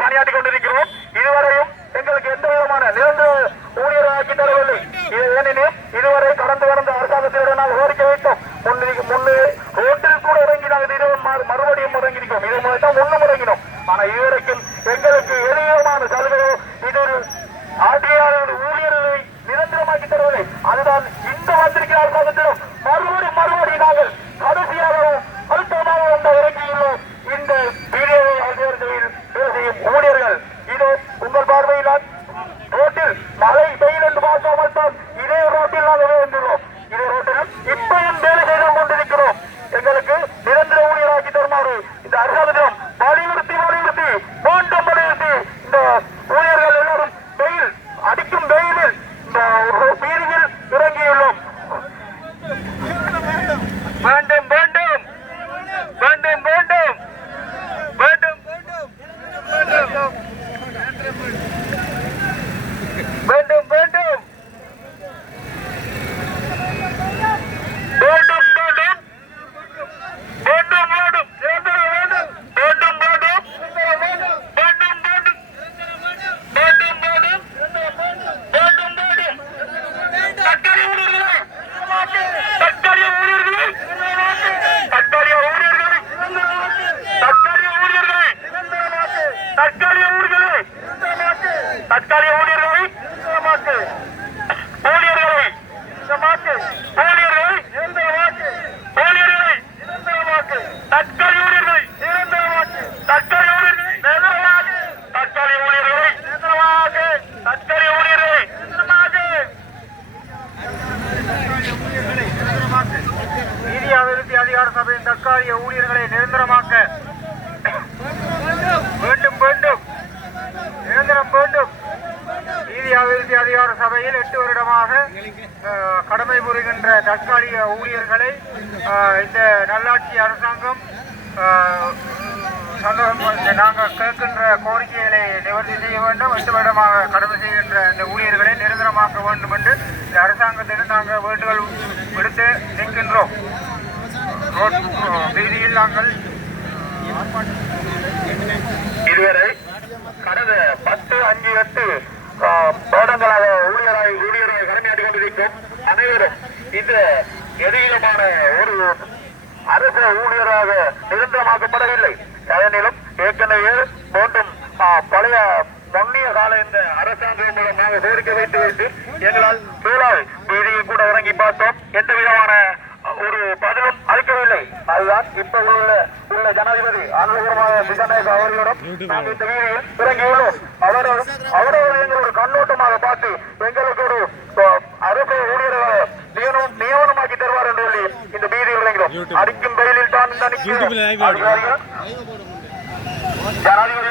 பணியாற்றிக் கொண்டிருக்கிறோம். இதுவரையும் எங்களுக்கு எந்த விதமான நிரந்தர ஊழியர் ஆக்கி தரவில்லை. ஏனெனில் இதுவரை கடந்து அரசாங்கத்தினுடன் கோரிக்கை வைத்தோம். முன்னே ரோட்டில் கூட இறங்கி நாங்கள் மறுபடியும் இறங்கியிருக்கோம். இது மூலம் முன்னும் இறங்கினோம். ஆனால் இதுவரைக்கும் எங்களுக்கு எதிரமான சலுகையோ இது ஆட்சியாளர் ஊழியர்களை நிரந்தரமாக்கி தரவில்லை. அதுதான் இந்த வந்திருக்கிற அரசாங்கத்திலும் மறுபடியும் நாங்கள் கடைசியாகவும் அழுத்தமாக வந்த இறங்கியுள்ளோம். இந்த வீடியோவை ஊழியர்கள் இதோ உங்கள் பார்வையில் ரோட்டில் மழை பெய்யும் என்று பார்க்காமல் தான் இதே ரோட்டில் நாங்கள் வந்துள்ளோம். இதே ரோட்டில் இப்பயும் வேலை செய்து கொண்டிருக்கிறோம். எங்களுக்கு நிரந்தர ஊழியராக்கி தருமாறு இந்த அரசாங்கத்திடம் வலியுறுத்தி மீண்டும் வலியுறுத்தி இந்த ஊழியர்கள் எல்லாரும் வெயில் அடிக்கும் வெயிலில் இந்த வீதியில் இறங்கியுள்ளோம். வேண்டும் வேண்டும் வேண்டும் வேண்டும் வேண்டும் வேண்டும் வேண்டும் அதிகார சபையின் தற்காலிக ஊழியர்களை நிரந்தரமாக்க வேண்டும் வேண்டும் நிரந்தரம் வேண்டும். நீதி அபிவிருத்தி அதிகார சபையில் 8 வருடமாக கடமை புரிகின்ற தற்காலிக ஊழியர்களை இந்த நல்லாட்சி அரசாங்கம் நாங்கள் கேட்கின்ற கோரிக்கைகளை நிவர்த்தி செய்ய வேண்டும். 8 வருடமாக கடமை செய்கின்ற இந்த ஊழியர்களை நிரந்தரமாக்க வேண்டும் என்று இந்த அரசாங்கத்திடம் நாங்கள் வேண்டுகோள் விடுத்து நிற்கின்றோம். வீதியில் நாங்கள் இதுவரை கடந்த 10-5-8 வருடங்களாக ஊழியரை கடமையாற்றிக் கொண்டிருக்கும் அனைவரும் இந்த எதிரமான ஒரு அரசு ஊழியராக நிரந்தரமாக்கப்படவில்லை. அதனிலும் ஏற்கனவே மீண்டும் பழைய முன்னிய கால இந்த அரசாங்கம் மூலமாக கோரிக்கை வைத்து எங்களால் சூழல் வீதியில் கூட இறங்கி பார்த்தோம். எந்த விதமான ஒரு பதிலும் அளிக்கவில்லை. அதுதான் இப்ப உள்ள ஜனாதிபதி ஆளுநராக திசாநாயக் அவர்களிடம் நாங்கள் இந்த வீதியில் இறங்கியுள்ளோம். அவரோடு ஒரு கண்ணோட்டமாக பார்த்து எங்களுக்கு ஒரு அரசு ஊழியர்களை நியமனமாக்கி தருவார் என்று சொல்லி இந்த வீதியில் இறங்கிறோம். அடிக்கும் வெயிலில் தான் ஜனாதிபதி